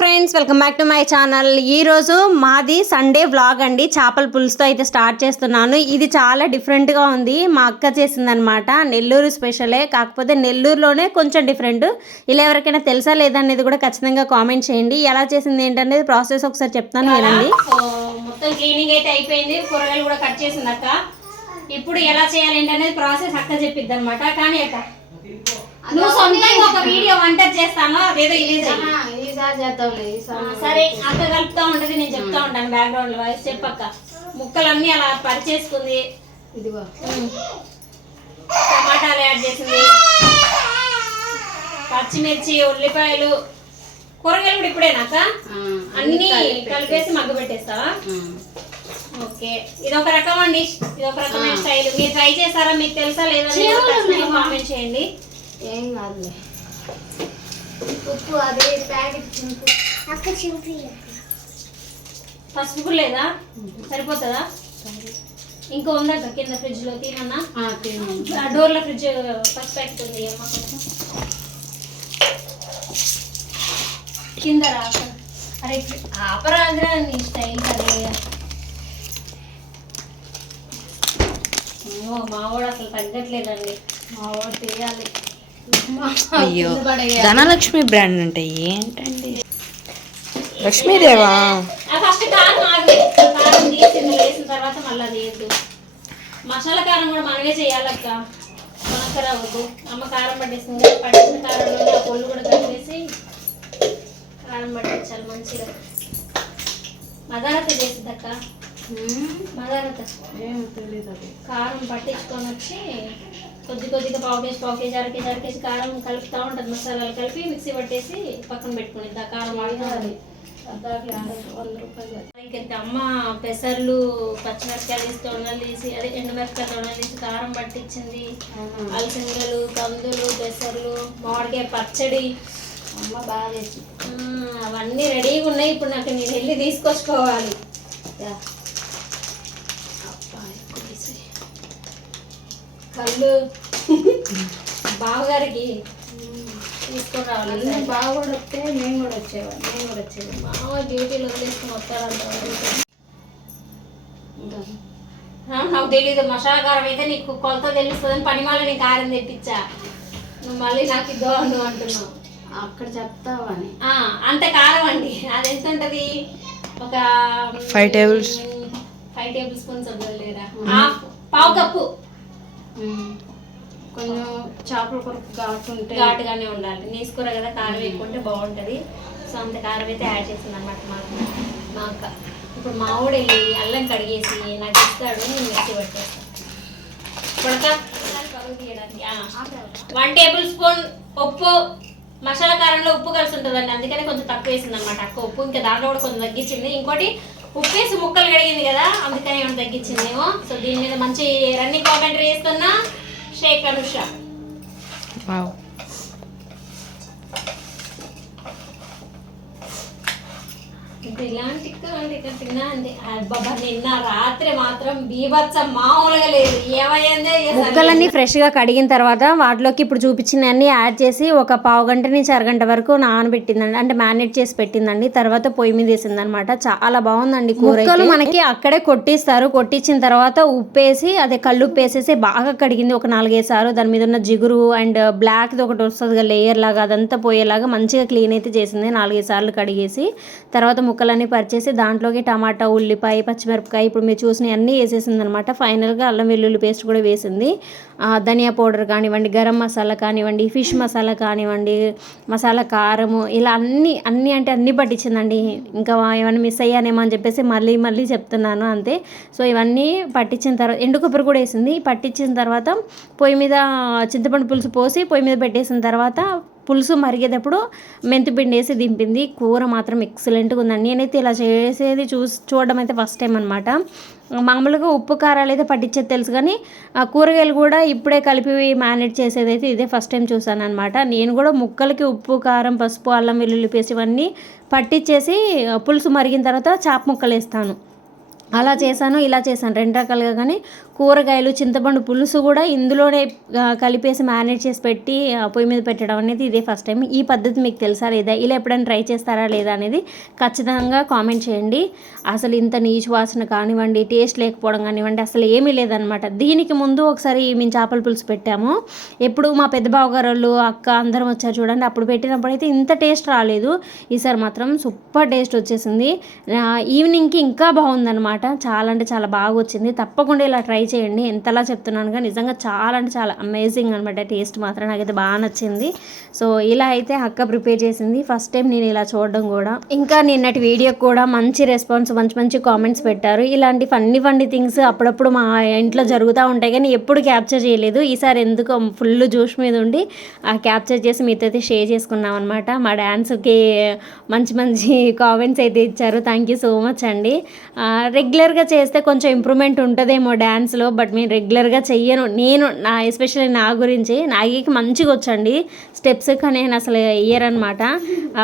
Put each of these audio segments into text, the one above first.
Friends welcome back to my channel. ఈరోజు మాది Sunday vlog అండి. చేపల పులుసుతో అయితే స్టార్ట్ చేస్తున్నాను. ఇది చాలా డిఫరెంట్గా ఉంది. మా అక్క చేసిందనమాట. నెల్లూరు స్పెషలే కాకపోతే నెల్లూరులోనే కొంచెం డిఫరెంట్ ఇలా ఎవరికైనా తెలుసా లేదనేది కూడా ఖచ్చితంగా కామెంట్ చేయండి. ఎలా చేసింది ఏంటనేది ప్రాసెస్ ఒకసారి చెప్తాను వినండి. మొత్తం క్లీనింగ్ అయితే అయిపోయింది. కూరగాయలు కూడా కట్ చేసింది అక్క. ఇప్పుడు ఎలా చేయాలి ఏంటనేది ప్రాసెస్ అక్క చెప్పిద్ది అనమాట కానీ అక్క. నువ్వు సొంతంగా ఒక వీడియో వంట చేస్తాను అదేదో ఇలీజ్ ఈసారి చేద్దాంలే ఈసారి సరే అక్క కలుపుతా ఉంటది నేను చెప్తా ఉంటాను బ్యాక్గ్రౌండ్ వాయిస్ చెప్పక్క. ముక్కలన్నీ అలా పరిచేసుకుంది. ఇదిగో. టమాటాలు యాడ్ చేసింది. పచ్చిమిర్చి ఉల్లిపాయలు. కూరగాయలు కూడా ఇప్పుడేనాక అన్ని కలిపేసి మగ్గ పెట్టేస్తావా. ఓకే. ఇది ఒక రకం అండి. ఇది ఒక రకమైన స్టైల్. మీరు ట్రై చేస్తారా మీకు తెలుసా లేదా కామెంట్ చేయండి. ఏం కాదులే. ఉప్పు అదే ప్యాకెట్ చింపు. అక్క చింపి పసుపు లేదా? సరిపోతుందా? ఇంకో ఉందక్క కింద ఫ్రిడ్జ్లో తీమన్నా ఆ డోర్ల ఫ్రిడ్జ్ ఫస్ట్ ప్యాకెట్ ఉంది అమ్మ కొంచెం కింద రా అక్కడ. అరే ఆపరాగ్రా నీ స్టైల్ అదే. మావాడు అసలు తగ్గట్లేదండి. మా వాడు తీయాలి అయ్యో. ధనలక్ష్మి బ్రాండ్ అంటే ఏంటండి? లక్ష్మీదేవా? ఫస్ట్ కారం ఆగి. కారం తీసి ఇందులో వేసిన తర్వాత మళ్ళీ అది వేయద్దు. మసాలా కారం కూడా మనమే చేయాలక్క. వద్దు. అమ్మ కారం పట్టేసింది. కదా, పట్టించిన కారంలో ఆ పొల్లు కూడా కలిపేసి కారం పట్టించాలి మంచిగా. మదారత చేసింది అక్క మదారత. ఏం తెలియదు అది. కారం పట్టించుకొని వచ్చి కొద్ది కొద్దిగా పావు కేజీ పావు కేజీ అర కేజీ అర కేజీ కారం కలుపుతూ ఉంటుంది. మసాలాలు కలిపి మిక్సీ పట్టేసి పక్కన పెట్టుకునేది. ఆ కారం వాడుతుంది అద్దాకి వంద రూపాయలు. ఇంకా అమ్మ పెసర్లు పచ్చిమిరపకాయలు తీసి తొండలు తీసి అదే ఎండుమిరపకాయ తొండలు తీసి కారం పట్టించింది. అలసిందలు కందులు పెసర్లు మామిడికాయ పచ్చడి. అమ్మ బాగా అవన్నీ రెడీగా ఉన్నాయి. ఇప్పుడు నాకు నేను వెళ్ళి తీసుకొచ్చుకోవాలి యా. అబ్బా, ఎక్కువ వేసి. కళ్ళు బావగారికి తీసుకొని రావాలి. అన్నీ బాగా కూడా వస్తే మేము కూడా వచ్చేవాళ్ళం మేము కూడా వచ్చేవాళ్ళం. మామ డ్యూటీలో వదిలేసుకుని వస్తారంట నాకు తెలీదు మసాలా కారం అయితే నీకు కొలత తెలుస్తుందని పనిమాల నీ కారం తెప్పించా. నువ్వు మళ్ళీ నాకు ఇద్దో నువ్వు అంటున్నావు. అక్కడ చెప్తావని ఆ, అంత కారం అండి. అది ఎంత ఉంటుంది? ఒక Five tables. Five tablespoons half పావు కప్పు. కొంచెం చేపల కొరకు ఘాటు ఘాటుగానే ఉండాలి. నీసుకూర కదా కారం ఎక్కువ ఉంటే బాగుంటుంది. సో అంత కారం అయితే యాడ్ చేసింది అనమాట మాకు మా అక్క. ఇప్పుడు మా ఊడు వెళ్ళి అల్లం కడిగేసి నాకు ఇస్తాడు నేను మిక్సీ పట్టేస్తాను కొడక పరుగు తీయడానికి వన్ టేబుల్ స్పూన్ ఉప్పు. మసాలా కారంలో ఉప్పు కలిసి ఉంటుందండి అందుకనే కొంచెం తక్కువ వేసింది అనమాట అక్క ఉప్పు ఇంకా దాంట్లో కూడా కొంచెం తగ్గించింది. ఇంకోటి ఉప్పేసి ముక్కలు కడిగింది కదా అందుకని ఏమైనా తగ్గించిందేమో. సో దీని మీద మంచి రన్నింగ్ కామెంటరీ వేస్తున్నా షేక్ అనుష ఇప్పుడు ఇలాంటి ఇక్కడ తిన్నా అండి బాబా నిన్న రాత్రి మాత్రం బీభత్సం మామూలుగా లేదు. ఏమయ్యిందో ముక్కలన్నీ ఫ్రెష్గా కడిగిన తర్వాత వాటిలోకి ఇప్పుడు చూపించిన అన్ని యాడ్ చేసి ఒక పావు గంట నుంచి అరగంట వరకు నానబెట్టిందండి. అంటే మ్యారినేట్ చేసి పెట్టిందండి. తర్వాత పొయ్యి మీద వేసిందనమాట. చాలా బాగుందండి కూర ముక్కలు మనకి అక్కడే కొట్టిస్తారు. కొట్టించిన తర్వాత ఉప్పేసి అదే కళ్ళు ఉప్పేసేసి బాగా కడిగింది. ఒక నాలుగైదు సార్లు దాని మీద ఉన్న జిగురు అండ్ బ్లాక్ ఒకటి వస్తుంది లేయర్ లాగా అదంతా పోయేలాగా మంచిగా క్లీన్ అయితే చేసింది. నాలుగైదు సార్లు కడిగేసి తర్వాత ముక్కలన్నీ పరిచేసి దాంట్లోకి టమాటా ఉల్లిపాయ పచ్చిమిరపకాయ ఇప్పుడు మీరు చూసిన అన్నీ వేసేసింది అనమాట ఫైనల్గా అల్లం వెల్లుల్లి పేస్ట్ కూడా వేసింది. ధనియా పౌడర్ కానివ్వండి గరం మసాలా కానివ్వండి ఫిష్ మసాలా కానివ్వండి మసాలా కారము ఇలా అన్నీ అన్నీ అంటే అన్నీ పట్టించిందండి. ఇంకా ఏమైనా మిస్ అయ్యానేమో అని చెప్పేసి మళ్ళీ మళ్ళీ చెప్తున్నాను అంతే. సో ఇవన్నీ పట్టించిన తర్వాత ఎండు కొబ్బరి కూడా వేసింది. పట్టించిన తర్వాత పొయ్యి మీద చింతపండు పులుసు పోసి పొయ్యి మీద పెట్టేసిన తర్వాత పులుసు మరిగేటప్పుడు మెంతిపిండి వేసి దింపింది. కూర మాత్రం ఎక్సలెంట్గా ఉందండి. నేనైతే ఇలా చేసేది చూసి చూడడం అయితే ఫస్ట్ టైం అనమాట మామూలుగా ఉప్పు కారాలు అయితే పట్టించేది తెలుసు కానీ ఆ కూరగాయలు కూడా ఇప్పుడే కలిపి మేనేజ్ చేసేది అయితే ఇదే ఫస్ట్ టైం చూసాను అనమాట నేను కూడా ముక్కలకి ఉప్పు కారం పసుపు అల్లం వెల్లుల్లి పేస్ట్ ఇవన్నీ పట్టించేసి పులుసు మరిగిన తర్వాత చాప ముక్కలు వేస్తాను. అలా చేశాను ఇలా చేశాను. రెండు రకాలుగా కానీ కూరగాయలు చింతపండు పులుసు కూడా ఇందులోనే కలిపేసి మ్యారినేట్ చేసి పెట్టి పొయ్యి మీద పెట్టడం అనేది ఇదే ఫస్ట్ టైం. ఈ పద్ధతి మీకు తెలుసా లేదా? ఇలా ఎప్పుడైనా ట్రై చేస్తారా లేదా అనేది ఖచ్చితంగా కామెంట్ చేయండి. అసలు ఇంత నీచు వాసన కానివ్వండి టేస్ట్ లేకపోవడం కానివ్వండి అసలు ఏమీ లేదనమాట దీనికి ముందు ఒకసారి మేము చేపల పులుసు పెట్టాము. ఎప్పుడు మా పెద్ద బావగారు వాళ్ళు అక్క అందరం వచ్చారు చూడండి అప్పుడు పెట్టినప్పుడు అయితే ఇంత టేస్ట్ రాలేదు. ఈసారి మాత్రం సూపర్ టేస్ట్ వచ్చేసింది. ఈవినింగ్కి ఇంకా బాగుందనమాట చాలా అంటే చాలా బాగా వచ్చింది. తప్పకుండా ఇలా ట్రై చేయండి. ఎంతలా చెప్తున్నానుగా నిజంగా చాలా అంటే చాలా అమేజింగ్ అనమాట టేస్ట్ మాత్రం నాకైతే బాగా నచ్చింది. సో ఇలా అయితే అక్క ప్రిపేర్ చేసింది. ఫస్ట్ టైం నేను ఇలా చూడడం కూడా. ఇంకా నిన్నటి వీడియోకి కూడా మంచి రెస్పాన్స్ మంచి మంచి కామెంట్స్ పెట్టారు. ఇలాంటి ఫన్నీ ఫన్నీ థింగ్స్ అప్పుడప్పుడు మా ఇంట్లో జరుగుతూ ఉంటాయి కానీ ఎప్పుడు క్యాప్చర్ చేయలేదు. ఈసారి ఎందుకో ఫుల్ జోష్ మీద ఉండి ఆ క్యాప్చర్ చేసి మీతో అయితే షేర్ చేసుకున్నాం అనమాట మా డ్యాన్స్కి మంచి మంచి కామెంట్స్ అయితే ఇచ్చారు. థ్యాంక్ యూ సో మచ్ అండి. రెగ్యులర్గా చేస్తే కొంచెం ఇంప్రూవ్మెంట్ ఉంటుందేమో డ్యాన్స్ డ్యాన్స్లో బట్ నేను రెగ్యులర్గా చెయ్యను. నేను నా ఎస్పెషల్లీ నా గురించి నాగికి మంచిగా వచ్చండి. స్టెప్స్ కానీ నేను అసలు వేయరనమాట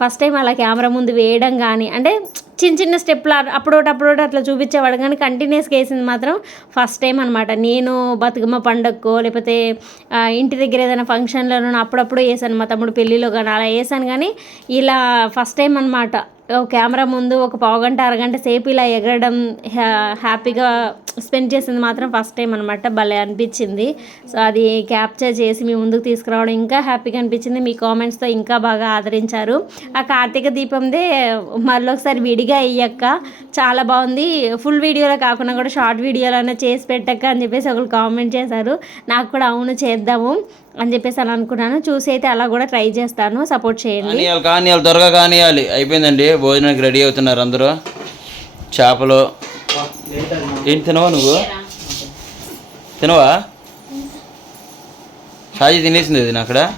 ఫస్ట్ టైం అలా కెమెరా ముందు వేయడం కానీ అంటే చిన్న చిన్న స్టెప్లు అప్పుడోటి అప్పుడోటి అట్లా చూపించేవాడు కానీ కంటిన్యూస్గా వేసింది మాత్రం ఫస్ట్ టైం అనమాట నేను బతుకమ్మ పండగకో లేకపోతే ఇంటి దగ్గర ఏదైనా ఫంక్షన్లోనూ అప్పుడప్పుడు వేసాను. మా తమ్ముడు పెళ్ళిలో కానీ అలా వేసాను కానీ ఇలా ఫస్ట్ టైం అనమాట కెమెరా ముందు ఒక పావుగంట అరగంట సేపు ఇలా ఎగరడం హ్యా- హ్యాపీగా స్పెండ్ చేసింది మాత్రం ఫస్ట్ టైం అనమాట భలే అనిపించింది. సో అది క్యాప్చర్ చేసి మీ ముందుకు తీసుకురావడం ఇంకా హ్యాపీగా అనిపించింది. మీ కామెంట్స్తో ఇంకా బాగా ఆదరించారు. ఆ కార్తీక దీపందే మళ్ళీ ఒకసారి విడిగా అయ్యాక చాలా బాగుంది. ఫుల్ వీడియోలో కాకుండా కూడా షార్ట్ వీడియోలో చేసి పెట్టక్క అని చెప్పేసి ఒకరు కామెంట్ చేశారు. నాకు కూడా అవును చేద్దాము. అని చెప్పేసి అలా అనుకున్నాను. చూసి అయితే అలా కూడా ట్రై చేస్తాను. సపోర్ట్ చేయండి. కానియాలి కానియాలి త్వరగా కానియాలి అయిపోయిందండి. భోజనానికి రెడీ అవుతున్నారు అందరూ. చేపలు. ఏంటి తినవా నువ్వు? తినవా? షాజీ తినేసింది ఇది అక్కడ.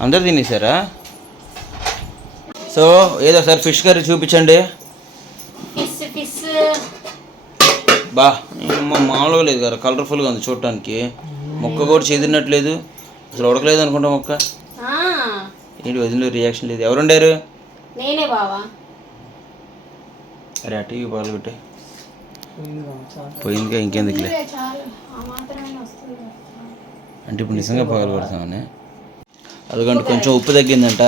అందరు తినేసారా? సో ఏదో సార్ ఫిష్ కర్రీ చూపించండి. బా మామూలుగా లేదు కదా. కలర్ఫుల్గా ఉంది చూడటానికి. మొక్క కూడా చెదిరినట్లేదు. అసలు ఉడకలేదు అనుకుంటా మొక్క. ఏంటి వదిన రియాక్షన్ లేదు. ఎవరు ఉండారు నేనే బావా. అరే ఆ టీవీ పాలు పెట్టే పోయిందిగా ఇంకెందుకులే. అంటే ఇప్పుడు నిజంగా పగలు కొడతామని అదిగోండి కొంచెం ఉప్పు తగ్గిందంట.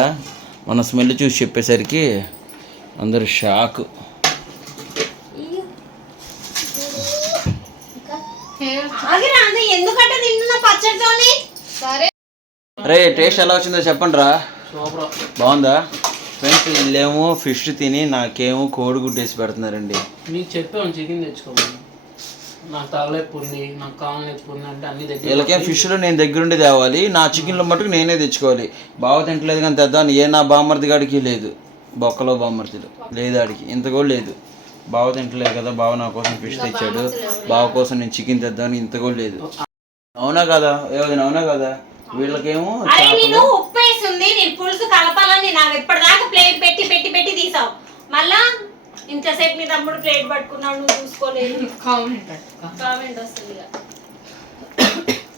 మన స్మెల్ చూసి చెప్పేసరికి అందరు షాక్ ఎందుకంటే తింటున్నా పచ్చడితోని? రే టేస్ట్ ఎలా వచ్చిందో చెప్పండి రా బాగుందా? ఫ్రెండ్స్ వీళ్ళేమో ఫిష్ తిని నాకేమో కోడిగుడ్డు వేసి పెడుతున్నారండి. మీకు చెప్పాను చికెన్ తెచ్చుకోమని. నాకు అంటే అన్ని దగ్గర వీళ్ళకేం ఫిష్లో నేను దగ్గరుండి తేవాలి నా చికెన్లో మటుకు నేనే తెచ్చుకోవాలి. బావ తింటలేదు కానీ తెద్దాను ఏ నా బామ్మర్ది గాడికి లేదు. బొక్కలో బామ్మర్దిలో లేదు. ఆడికి. ఇంత కూడా లేదు. బావ తింటలేదు కదా బావ నా కోసం ఫిష్ తెచ్చాడు. బావ కోసం నేను చికెన్ తెద్దాను ఇంత కూడా లేదు. అవునా కదా? ఏదైనా అవునా కదా? వీళ్ళకేమో నేను ఉప్పు వేసింది నేను పులుసు కలపాలని నాకు ఎప్పటిదాకా ప్లేట్ పెట్టి పెట్టి పెట్టి తీసావు. మళ్ళా ఇంతసేపు మీ తమ్ముడు ప్లేట్ పట్టుకున్నాడు నువ్వు చూసుకోలేదు. కామెంట్ వస్తుంది ఇక.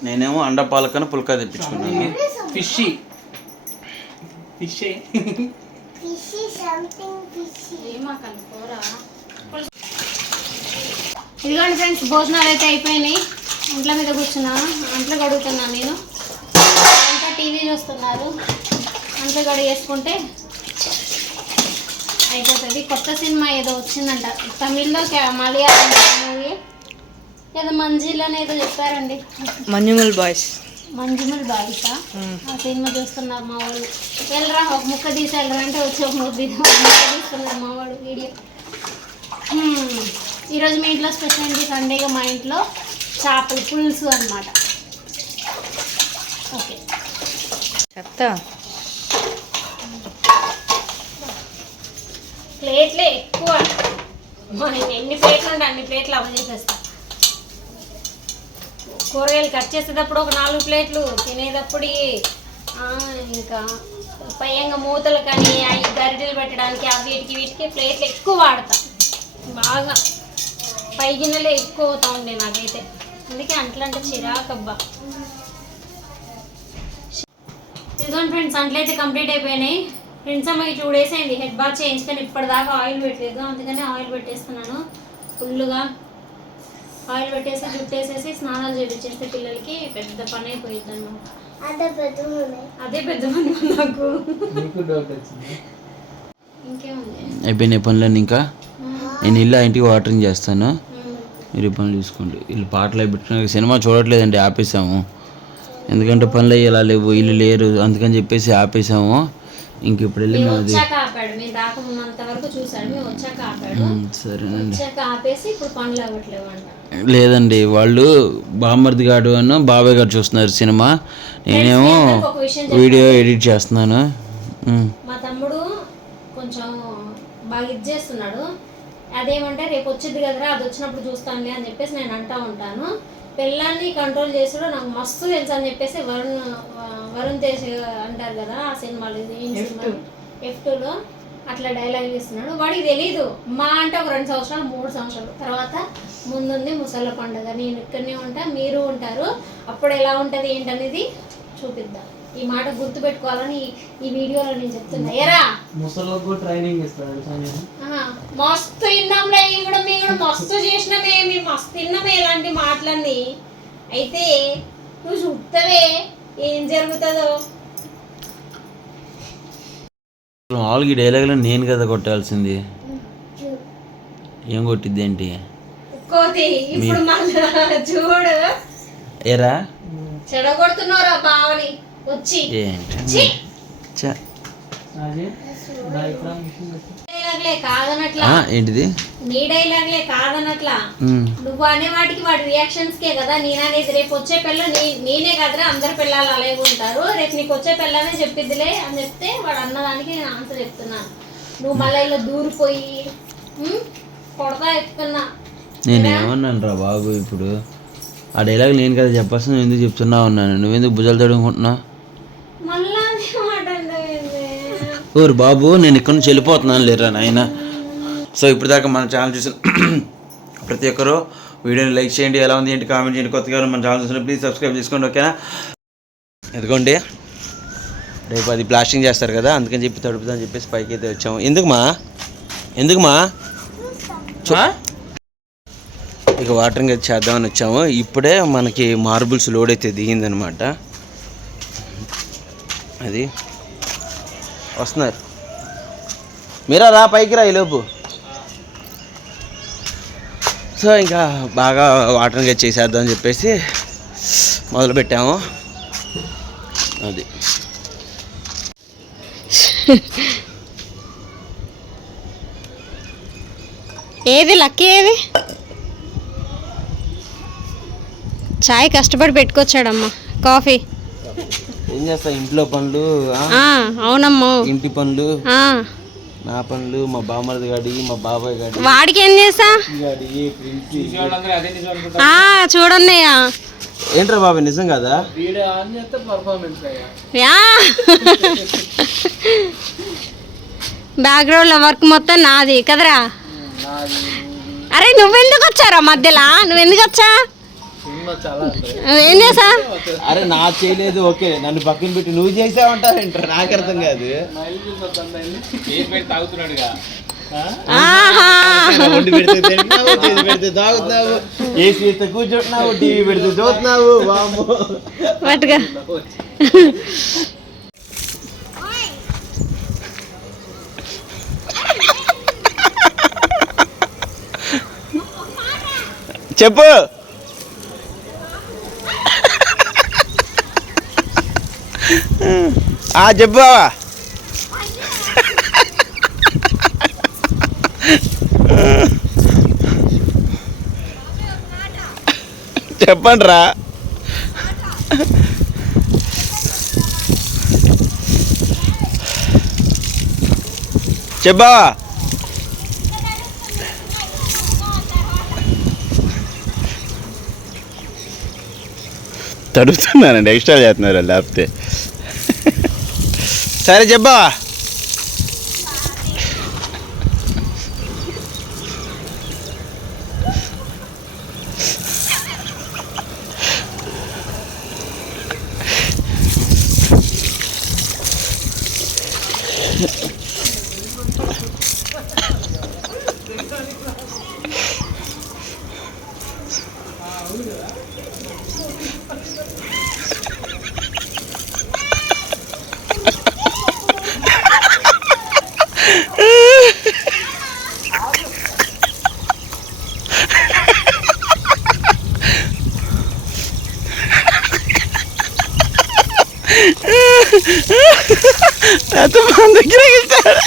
నేనేమో అండ పాలకన పుల్కా తెప్పించుకున్నాను. ఫిష్ ఫిష్ ఇదిగోండి ఫ్రెండ్స్ భోజనాలు అయితే అయిపోయినాయి. ఇంట్లో మీద కూర్చున్నాను అంట్లో కడుగుతున్నాను నేను. అంతా టీవీ చూస్తున్నారు. అంట్లో కడిగేసుకుంటే అయిపోతుంది. కొత్త సినిమా ఏదో వచ్చిందంట. తమిళ్ళో మలయాళం మూవీ. ఏదో మంజిల్ అని ఏదో చెప్పారండి. మంజుమల్ బాయ్స్. మంజుమల్ బాయిసా ఆ? సినిమా చూస్తున్నారు మా వాళ్ళు. వెళ్ళరా ఒక ముక్క తీసి వెళ్ళరా అంటే వచ్చి ఒక ముక్క తీసి ఒక ముక్క తీస్తున్నారు మా వాడు వీడియో. ఈరోజు మీ ఇంట్లో స్పెషల్ ఏంటి? సండేగా మా ఇంట్లో చేపల పులుసు అన్నమాట. ఓకే. చెప్తా. ప్లేట్లే ఎక్కువ. ఎన్ని ప్లేట్లు ఉంటే అన్ని ప్లేట్లు అవ చేసేస్తా. కూరగాయలు కట్ చేసేటప్పుడు ఒక నాలుగు ప్లేట్లు తినేటప్పుడు ఇంకా పైగా మూతలు కానీ అవి గరిటెలు పెట్టడానికి ఆ వీటికి వీటికి ప్లేట్లు ఎక్కువ వాడతా. పై గిన్నెలే ఎక్కువ అవుతా ఉండే నాకైతే. అందుకే అంట్లంటే చిరాకబ్బా. ఇదిగోండి ఫ్రెండ్స్ అంట్లు అయితే కంప్లీట్ అయిపోయినాయి. ఫ్రెండ్స్ అమ్మకి టూ డేస్ అయింది. హెడ్ బాత్ చేయించుకొని ఇప్పటిదాకా ఆయిల్ పెట్టలేదు. అందుకని ఆయిల్ పెట్టేస్తున్నాను. ఫుల్గా ఆయిల్ పెట్టేసి జుట్టేసేసి స్నానాలు చేపించేస్తే పిల్లలకి పెద్ద పని అయిపోయింది అన్నమాట. అదే పెద్ద పని. నాకు. ఇంకేముంది? అయిపోయినాయి పనులన్నీ ఇంకా? నేను ఇల్లు ఇంటికి వాటరింగ్ చేస్తాను. మీరు పనులు చూసుకోండి వీళ్ళు పాటలు అయిపోయిన సినిమా చూడట్లేదండి ఆపేసాము ఎందుకంటే పనులు అయ్యి ఇలా లేవు ఇల్లు లేరు అందుకని చెప్పేసి ఆపేసాము ఇంక ఇప్పుడు వెళ్ళి మాది సరేనండి. లేదండి వాళ్ళు బామ్మర్ది గారు అను బాబాయ్ గారు చూస్తున్నారు సినిమా. నేనేమో వీడియో ఎడిట్ చేస్తున్నాను. మా తమ్ముడు కొంచెం బాగా ఇది చేస్తున్నాడు. అదేమంటే రేపు వచ్చింది కదరా అది వచ్చినప్పుడు చూస్తానులే అని చెప్పేసి నేను అంటా ఉంటాను. పిల్లల్ని కంట్రోల్ చేసుడు నాకు మస్తు తెలుసు అని చెప్పేసి వరుణ్ వరుణ్ తేజ్ అంటారు కదా ఆ సినిమాలో ఎఫ్ టూలో అట్లా డైలాగ్ ఇస్తున్నాడు వాడికి తెలీదు. మా అంటే ఒక రెండు సంవత్సరాలు మూడు సంవత్సరాలు. తర్వాత ముందుంది ముసళ్ళ పండుగ. నేను ఇక్కడనే ఉంటా మీరు ఉంటారు. అప్పుడు ఎలా ఉంటుంది ఏంటనేది చూపిద్దాం. ఈ మాట గుర్తు పెట్టుకోవాలని ఈ- వీడియోలో నేను చెప్తున్నా. ఎరా ముసలోకి ట్రైనింగ్ ఇస్తాడు మస్తు విన్నాంలే ఇవి కూడా మేము కూడా మస్తు చేసినామే మేము మస్తు తిన్నామే ఇలాంటి మాటలన్నీ. అయితే నువ్వు చూస్తావే ఏం జరుగుతుందో. మామూలుగా ఈ డైలాగ్లో నేను కదా కొట్టాల్సింది. ఏం కొట్టిద్ది ఏంటి కోతి ఇప్పుడు మళ్ళా చూడు. ఏరా? చెడగొడుతున్నారా బావని. వచ్చి. ఏంటి ఏంటిది? నీ డైలాగ్లే కాదనట్లా. నువ్వు అనే వాటికి వాడి రియాక్షన్స్ కే కదా నేననేది. రేపు వచ్చే పిల్ల నేనే కదరా అందరు పిల్లలు అలాగే ఉంటారు. రేపు నీకు వచ్చే పిల్లనే చెప్పిద్దిలే అని చెప్తే వాడు అన్నదానికి నేను ఆన్సర్ చెప్తున్నాను. నువ్వు మళ్ళీ ఇలా దూరిపోయి కొడతా చెప్తున్నా. నేను ఏమన్నాను రా బాబు ఇప్పుడు? ఆ డైలాగ్ నేను కదా చెప్పాల్సిన నువ్వు ఎందుకు చెప్తున్నావు అన్నాను? నువ్వెందుకు భుజాలు తడుముకుంటున్నావు మళ్ళా అదే మాట అంటావేంటి? ఊరు బాబు నేను ఇక్కడ నుంచి వెళ్ళిపోతున్నాను లేరా నాయన? సో ఇప్పుడు దాకా మన ఛానల్ చూసిన ప్రతి ఒక్కరు వీడియోని లైక్ చేయండి ఎలా ఉంది ఏంటి కామెంట్ చేయండి కొత్తగా మన ఛానల్ చూసిన ప్లీజ్ సబ్స్క్రైబ్ చేసుకోండి ఓకేనా ఎదుకోండి రేపు అది ప్లాస్టింగ్ చేస్తారు కదా అందుకని చెప్పి తడుపుదని చెప్పేసి పైకి అయితే వచ్చాము. ఎందుకుమా ఎందుకుమా ఇక వాటరింగ్ అయితే చేద్దామని వచ్చాము. ఇప్పుడే మనకి మార్బుల్స్ లోడ్ అయితే దిగిందనమాట. అది వస్తున్నారు. మీరా రా పైకి రా ఈలోపు సో ఇంకా బాగా వాటర్ గెట్ చేసేద్దాం అని చెప్పేసి మొదలు పెట్టాము అది. ఏది లక్కీ ఏది? చాయ్ కష్టపడి పెట్టుకొచ్చాడమ్మా. కాఫీ. ఏం చేస్తా ఇంట్లో పనులు అవునమ్మా. ఇంటి పనులు ఆ, నా పనులు మా బామ్మర్ది గాడి మా బాబాయ్ గాడి. వాడికి ఏం చేసా గాడి ప్రిన్సి వాళ్ళందరూ అదే నిజం అనుకుంటా ఆ, చూడన్నయ్య. ఏంట్రా బాబాయ్ నిజం కదా? చేస్తే బ్యాక్గ్రౌండ్లో వర్క్ మొత్తం నాది కదరా? అరే నువ్వెందుకు వచ్చారా మధ్యలో? నువ్వెందుకు వచ్చా? నువ్వేం చేసా అరే నా చేయలేదు ఓకే. నన్ను పక్కన పెట్టి. నువ్వు చేసావంటారేంట్రా నాకు అర్థం కాదు. ఏం తాగుతున్నాడుగా. వండి పెడితే తింటున్నావు చేసి పెడితే తాగుతున్నావు. ఏసీ వేస్తే కూర్చుంటున్నావు టీవీ పెడితే చూస్తున్నావు వామ్మో. పట్టుగా చెప్పు. ఆ చెప్పు బావా. చెప్పండి రా చెప్పావా తడుతున్నానండి ఎక్స్ట్రా చేస్తున్నారు లేకపోతే సరే చెప్పా Atımdan da girecekler.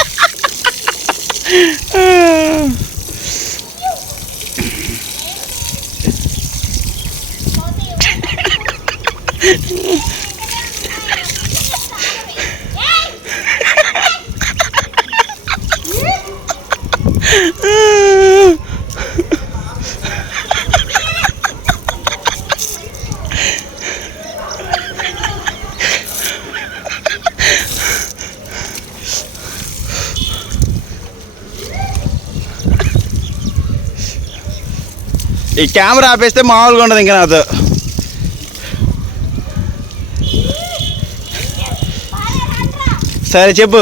ఈ కెమెరా ఆపేస్తే మామూలుగా ఉండదు ఇంకా నాతో. సరే చెప్పు.